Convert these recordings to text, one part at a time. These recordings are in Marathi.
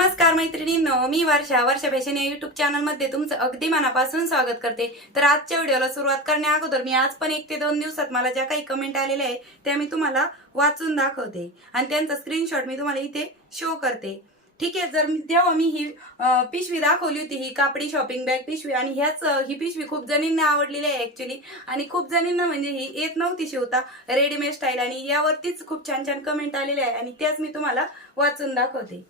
नमस्कार मैत्रिणींनो मी वर्षा वर्षा फॅशन या युट्यूब चॅनलमध्ये तुमचं अगदी मनापासून स्वागत करते. तर आजच्या व्हिडिओला सुरुवात करण्या अगोदर मी आज पण एक ते दोन दिवसात मला ज्या काही कमेंट आलेल्या आहे त्या मी तुम्हाला वाचून दाखवते. आणि त्यांचा स्क्रीनशॉट मी तुम्हाला इथे शो करते. ठीक आहे जर मी तेव्हा मी ही पिशवी दाखवली होती ही कापडी शॉपिंग बॅग पिशवी आणि ह्याच ही पिशवी खूप जणींना आवडलेली आहे ऍक्च्युली आणि खूप जणींना म्हणजे ही येत नव्हती शिवता. रेडीमेड स्टाईल आणि यावरतीच खूप छान छान कमेंट आलेले आहे आणि त्याच मी तुम्हाला वाचून दाखवते.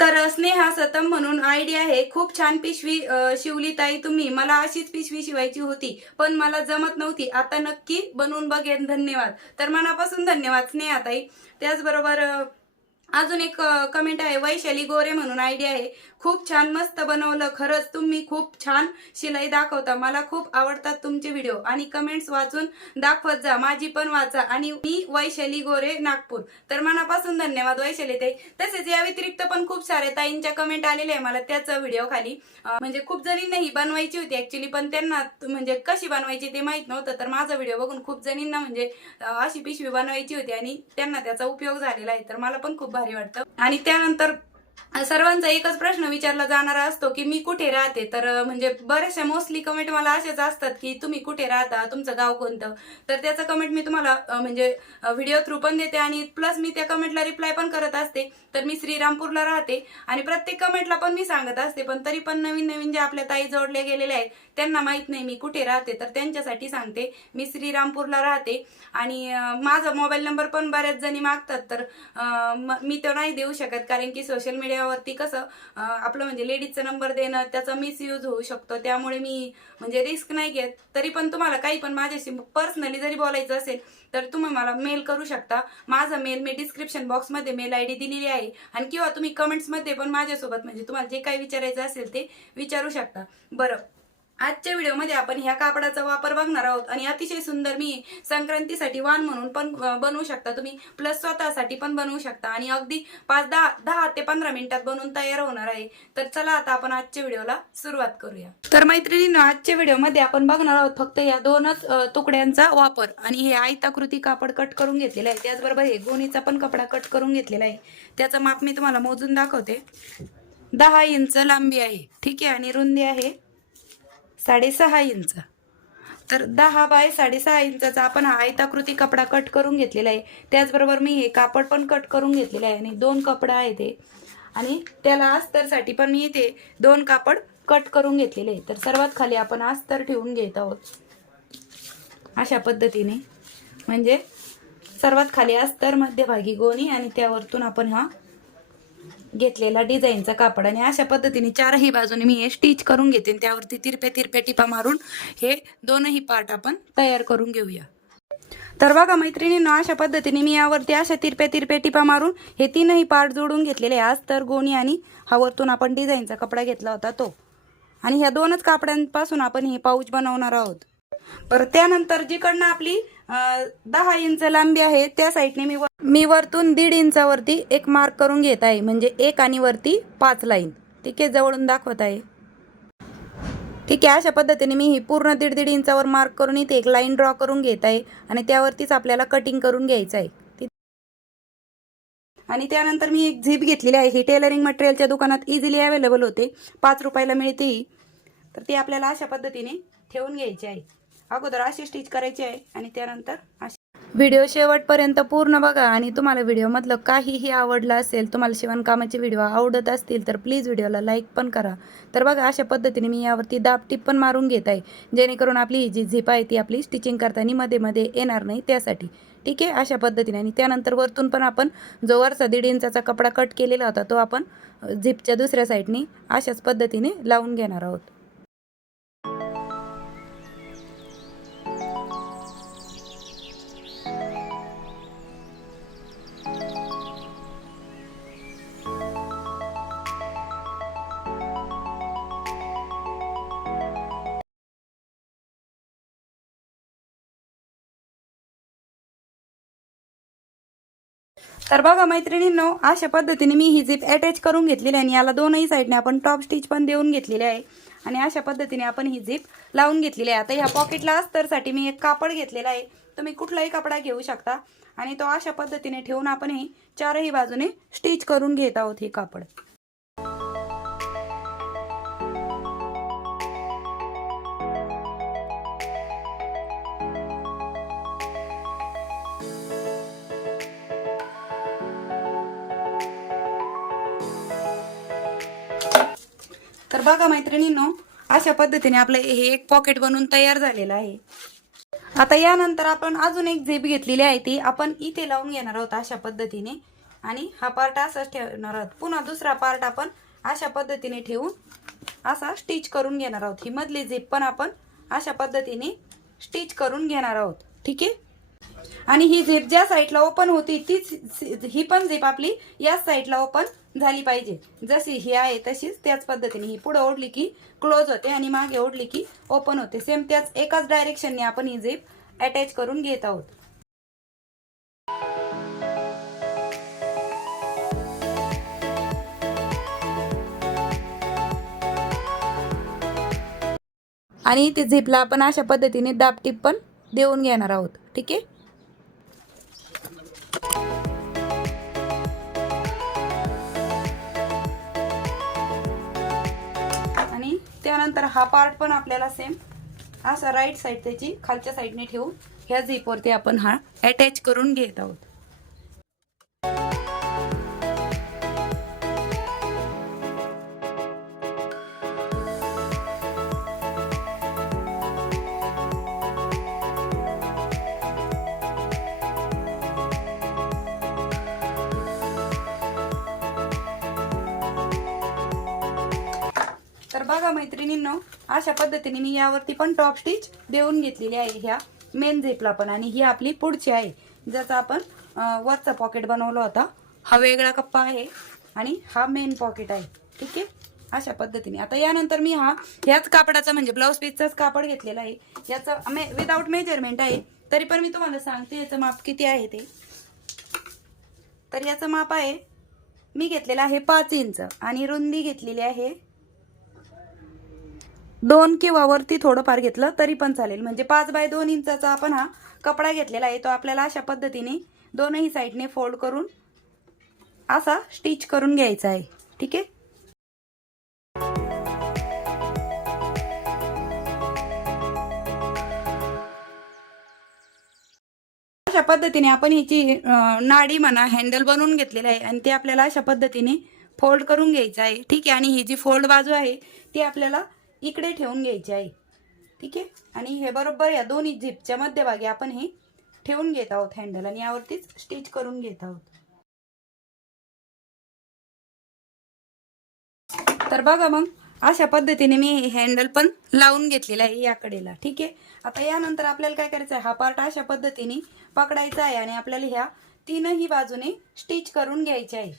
तर स्नेहा सतम म्हणून आयडिया आहे. खूप छान पिशवी शिवली ताई तुम्ही. मला अशीच पिशवी शिवायची होती पण मला जमत नव्हती. आता नक्की बनवून बघेन. धन्यवाद. तर मनापासून धन्यवाद स्नेहा ताई त्याचबरोबर अजून एक कमेंट आहे. वैशाली गोरे म्हणून आयडिया आहे. खूप छान मस्त बनवलं. खरंच तुम्ही खूप छान शिलाई दाखवता. मला खूप आवडतात तुमचे व्हिडिओ आणि कमेंट्स वाचून दाखवत जा. माझी पण वाचा. आणि मी वैशाली गोरे नागपूर. तर मनापासून धन्यवाद वैशाली ताई. तसेच या व्यतिरिक्त पण खूप सारे ताईंच्या कमेंट आलेले आहे मला त्याच व्हिडिओ खाली म्हणजे खूप जणींना ही बनवायची होती. ऍक्च्युली पण त्यांना म्हणजे कशी बनवायची ते माहीत नव्हतं. तर माझा व्हिडिओ बघून खूप जणींना म्हणजे अशी पिशवी बनवायची होती. आणि त्यांना त्याचा उपयोग झालेला आहे. तर मला पण खूप भारी वाटतं. आणि त्यानंतर सर्वांचा एकच प्रश्न विचारला जाणारा असतो की मी कुठे राहते? तर म्हणजे बऱ्याचशा मोस्टली कमेंट मला असेच असतात की तुम्ही कुठे राहता? तुमचं गाव कोणतं? तर त्याचं कमेंट मी तुम्हाला म्हणजे व्हिडिओ थ्रू पण देते आणि प्लस मी त्या कमेंटला रिप्लाय पण करत असते. तर मी श्रीरामपूरला राहते आणि प्रत्येक कमेंटला पण मी सांगत असते पण तरी पण नवीन नवीन जे आपल्या ताई जोडले गेलेले आहेत त्यांना माहीत नाही मी कुठे राहते. तर त्यांच्यासाठी सांगते मी श्रीरामपूरला राहते आणि माझा मोबाईल नंबर पण बऱ्याच जणी मागतात. तर मी तो नाही देऊ शकत कारण की सोशल मीडिया मीडियावरती कसं आपलं म्हणजे लेडीजचा नंबर देणं त्याचा मिसयूज होऊ शकतो. त्यामुळे मी म्हणजे रिस्क नाही घेत. तरी पण तुम्हाला काही पण माझ्याशी पर्सनली जरी बोलायचं असेल तर तुम्ही मला मेल करू शकता. माझा मेल मी डिस्क्रिप्शन बॉक्समध्ये मेल आय डी दिलेली आहे. आणि किंवा तुम्ही कमेंट्समध्ये पण माझ्यासोबत म्हणजे तुम्हाला जे काही विचारायचं असेल ते विचारू शकता. बरं. आजच्या व्हिडिओमध्ये आपण ह्या कापडाचा वापर बघणार आहोत आणि अतिशय सुंदर मी संक्रांतीसाठी वाण म्हणून पण बनवू शकता. तुम्ही प्लस स्वतःसाठी पण बनवू शकता आणि अगदी पाच दहा दहा ते पंधरा मिनिटात बनवून तयार होणार आहे. तर चला आता आपण आजच्या व्हिडिओला सुरुवात करूया. तर मैत्रिणींनो आजच्या व्हिडिओमध्ये आपण बघणार आहोत फक्त या दोनच तुकड्यांचा वापर आणि हे आयताकृती कापड कट करून घेतलेलं आहे. त्याचबरोबर हे गोणीचा पण कपडा कट करून घेतलेला आहे. त्याचं माप मी तुम्हाला मोजून दाखवते. दहा इंच लांबी आहे. ठीक आहे? आणि रुंदी आहे साडेसहा इंच. तर दहा बाय साडेसहा इंचाचा आपण हा आयताकृती कपडा कट करून घेतलेला आहे. त्याचबरोबर मी हे कापड पण कट करून घेतलेलं आहे आणि दोन कपडा आहे ते आणि त्याला अस्तरसाठी पण मी इथे दोन कापड कट करून घेतलेले आहे तर सर्वात खाली आपण अस्तर ठेवून घेत आहोत. अशा पद्धतीने. म्हणजे सर्वात खाली अस्तर मध्यभागी गोणी आणि त्यावरतून आपण हा घेतलेला डिझाईनचा कापड आणि अशा पद्धतीने चारही बाजूने मी हे स्टिच करून घेते त्यावरती तिरप्या तिरप्या टिपा मारून हे दोनही पार्ट आपण तयार करून घेऊया. तर बघा मैत्रिणींनो अशा पद्धतीने मी यावरती अशा तिरप्या तिरप्या टिपा मारून हे तीनही पार्ट जोडून घेतलेले आज तर गोणी आणि हा वरतून आपण डिझाईनचा कपडा घेतला होता तो. आणि ह्या दोनच कापड्यांपासून आपण हे पाऊच बनवणार आहोत. परत त्यानंतर जिकडनं आपली दहा इंच लांबी आहे त्या साईडने मी वर- मी वरतून दीड इंचावरती एक मार्क करून घेत आहे. म्हणजे एक आणि वरती पाच लाईन ठीक आहे जवळून दाखवत आहे. ठीक आहे अशा पद्धतीने मी ही पूर्ण दीड दीड इंचावर मार्क करून इथे एक लाईन ड्रॉ करून घेत आहे. आणि त्यावरतीच आपल्याला कटिंग करून घ्यायचं आहे. आणि त्यानंतर मी एक झीप घेतलेली आहे. ही टेलरिंग मटेरियलच्या दुकानात इझिली अवेलेबल होते. पाच रुपयाला मिळते ही. तर ती आपल्याला अशा पद्धतीने ठेवून घ्यायची आहे. अगोदर अशी स्टिच करायची आहे आणि त्यानंतर अशी व्हिडिओ शेवटपर्यंत पूर्ण बघा आणि तुम्हाला व्हिडिओमधलं काहीही आवडलं असेल तुम्हाला शिवणकामाचे व्हिडिओ आवडत असतील तर प्लीज व्हिडिओला लाईक पण करा. तर बघा अशा पद्धतीने मी यावरती दाबटीप पण मारून घेत आहे. जेणेकरून आपली ही जी झिप आहे ती आपली स्टिचिंग करताना मध्ये मध्ये येणार नाही त्यासाठी. ठीक आहे? अशा पद्धतीने. आणि त्यानंतर वरतून पण आपण जो वरचा दीड इंचाचा कपडा कट केलेला होता तो आपण झिपच्या दुसऱ्या साईडने अशाच पद्धतीने लावून घेणार आहोत. तर बघा मैत्रिणींनो अशा पद्धतीने मी ही झिप अटॅच करून घेतलेली आहे आणि याला दोनही साईडने आपण टॉप स्टिच पण देऊन घेतलेली आहे. आणि अशा पद्धतीने आपण ही झिप लावून घेतलेली आहे. आता ह्या पॉकेटला अस्तरसाठी मी एक कापड घेतलेला आहे. तुम्ही कुठलाही कपडा घेऊ शकता. आणि तो अशा पद्धतीने ठेवून आपण हे चारही बाजूने स्टिच करून घेत आहोत हे कापड. तर बघा मैत्रिणींनो अशा पद्धतीने आपलं हे एक पॉकेट बनवून तयार झालेलं आहे. आता यानंतर आपण अजून एक झेप घेतलेली आहे ती. आपण इथे लावून घेणार आहोत अशा पद्धतीने. आणि हा पार्ट असाच ठेवणार आहोत. पुन्हा दुसरा पार्ट आपण अशा पद्धतीने ठेवून असा स्टिच करून घेणार आहोत. ही मधली झेप पण आपण अशा पद्धतीने स्टिच करून घेणार आहोत. ठीक आहे? आणि ही झेप ज्या साईडला ओपन होती तीच ही पण झेप आपली याच साईडला ओपन झाली पाहिजे. जशी ही आहे तशीच त्याच पद्धतीने ही पुढे ओढली की क्लोज होते आणि मागे ओढली की ओपन होते. सेम त्याच एकाच डायरेक्शनने आपण ही झिप अटॅच करून घेत आहोत. आणि ते झिपला आपण अशा पद्धतीने दाबटीप पण देऊन घेणार आहोत. ठीक आहे? त्यानंतर हा पार्ट पण आपल्याला सेम असा राईट साईड त्याची खालच्या साईडने ठेवून ह्या झिपवरती आपण हा अटॅच करून घेत आहोत. बघा मैत्रिणींनो अशा पद्धतीने मी यावरती पण टॉप स्टिच देऊन घेतलेली आहे ह्या मेन झेपला पण. आणि ही आपली पुढची आहे ज्याचा आपण वरचा पॉकेट बनवला होता. हा वेगळा कप्पा आहे आणि हा मेन पॉकेट आहे. ठीक आहे? अशा पद्धतीने. आता यानंतर मी हा ह्याच कापडाचा म्हणजे ब्लाऊज पीसचाच कापड घेतलेला आहे. याचा मे विदाऊट मेजरमेंट आहे. तरी पण मी तुम्हाला सांगते याचं माप किती आहे ते. तर याचं माप आहे मी घेतलेलं आहे पाच इंच आणि रुंदी घेतलेली आहे दोन किंवा वरती थोडंफार घेतलं तरी पण चालेल. म्हणजे पाच बाय दोन इंचाचा आपण हा कपडा घेतलेला आहे तो आपल्याला अशा पद्धतीने दोनही साईडने फोल्ड करून असा स्टिच करून घ्यायचा आहे. ठीक आहे? अशा पद्धतीने आपण ह्याची नाडी म्हणा हँडल बनवून घेतलेलं आहे आणि ते आपल्याला अशा पद्धतीने फोल्ड करून घ्यायचं आहे. ठीक आहे? आणि ही जी फोल्ड बाजू आहे ती आपल्याला इकडे ठेवून घ्यायची आहे ठीक आहे? आणि हे बरोबर या दोन्ही झिपच्या मध्यभागी आपण हे ठेवून घेत आहोत हँडल आणि यावरतीच स्टिच करून घेत आहोत. तर बघा मग अशा पद्धतीने मी हे हँडल पण लावून घेतलेलं आहे या कडेला ठीक आहे? आता यानंतर आपल्याला काय करायचं आहे? हा पार्ट अशा पद्धतीने पकडायचा आहे आणि आपल्याला ह्या तीनही बाजूने स्टिच करून घ्यायचे आहे.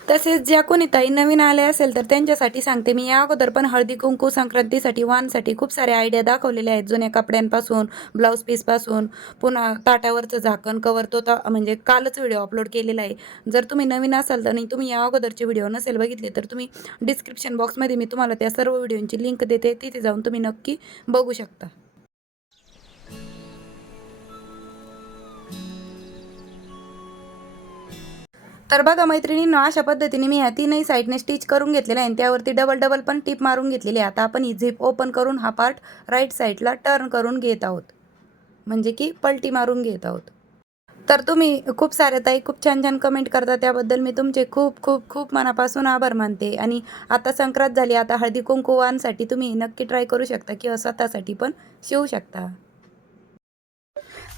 तसेच ज्या कोणी ताई नवीन आले असेल तर त्यांच्यासाठी सांगते मी. या अगोदर पण हळदी कुंकू संक्रांतीसाठी वानसाठी खूप सारे आयडिया दाखवलेल्या आहेत. जुन्या कपड्यांपासून ब्लाऊज पीसपासून पुन्हा ताटावरचं झाकण कवर तो ता म्हणजे कालच व्हिडिओ अपलोड केलेला आहे. जर तुम्ही नवीन असाल तर आणि तुम्ही या अगोदरचे व्हिडिओ नसेल बघितले तर तुम्ही डिस्क्रिप्शन बॉक्समध्ये मी तुम्हाला त्या सर्व व्हिडिओंची लिंक देते. तिथे जाऊन तुम्ही नक्की बघू शकता. तर बघा मैत्रिणींनो अशा पद्धतीने मी ह्या तीनही साईडने स्टिच करून घेतलेलं आहे आणि त्यावरती डबल डबल पण टिप मारून घेतलेली आहे. आता आपण ही झिप ओपन करून हा पार्ट राईट साईडला टर्न करून घेत आहोत. म्हणजे की पलटी मारून घेत आहोत. तर तुम्ही खूप साऱ्या ताई खूप छान छान कमेंट करता. त्याबद्दल मी तुमचे खूप खूप खूप मनापासून आभार मानते. आणि आता संक्रांत झाली आता हळदी कुंकुवांसाठी तुम्ही नक्की ट्राय करू शकता किंवा स्वतःसाठी पण शिवू शकता.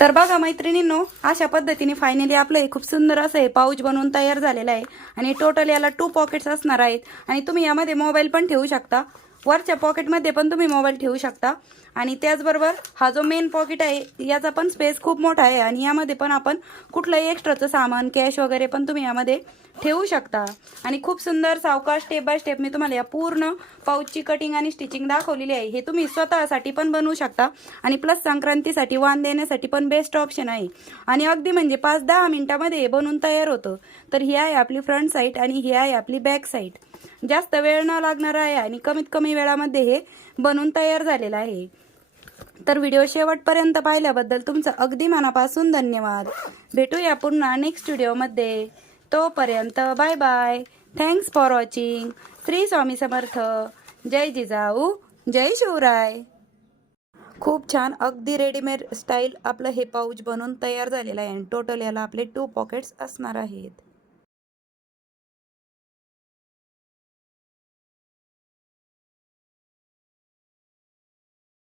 तर बघा मैत्रिणींनो अशा पद्धतीने फायनली आपलं हे खूप सुंदर असं हे पाऊच बनवून तयार झालेलं आहे. आणि टोटल याला टू पॉकेट्स असणार आहेत. आणि तुम्ही यामध्ये मोबाईल पण ठेवू शकता. वरच्या पॉकेटमध्ये पण तुम्ही मोबाईल ठेवू शकता. आणि त्याचबरोबर हा जो मेन पॉकेट आहे याचा पण स्पेस खूप मोठा आहे. आणि यामध्ये पण आपण कुठलंही एक्स्ट्राचं सामान कॅश वगैरे पण तुम्ही यामध्ये ठेवू शकता. आणि खूप सुंदर सावकाश स्टेप बाय स्टेप मी तुम्हाला या पूर्ण पाऊचची कटिंग आणि स्टिचिंग दाखवलेली आहे. हे तुम्ही स्वतःसाठी पण बनवू शकता. आणि प्लस संक्रांतीसाठी वाण देण्यासाठी पण बेस्ट ऑप्शन आहे. आणि अगदी म्हणजे पाच दहा मिनिटामध्ये हे तयार होतं. तर ही आहे आपली फ्रंट साईड आणि ही आहे आपली बॅक साईड जास्त वेळ न लागणार आहे आणि कमीत कमी वेळामध्ये हे बनून तयार झालेलं आहे. तर व्हिडिओ शेवटपर्यंत पाहिल्याबद्दल तुमचं अगदी मनापासून धन्यवाद. भेटूया पुन्हा नेक्स्ट व्हिडिओमध्ये तोपर्यंत bye bye thanks for watching Shri Swami Samarth. जय जिजाऊ. जय शिवराय. खूप छान अगदी रेडीमेड स्टाईल आपलं हे पाऊच बनून तयार झालेलं आहे आणि टोटल याला आपले टू पॉकेट्स असणार आहेत.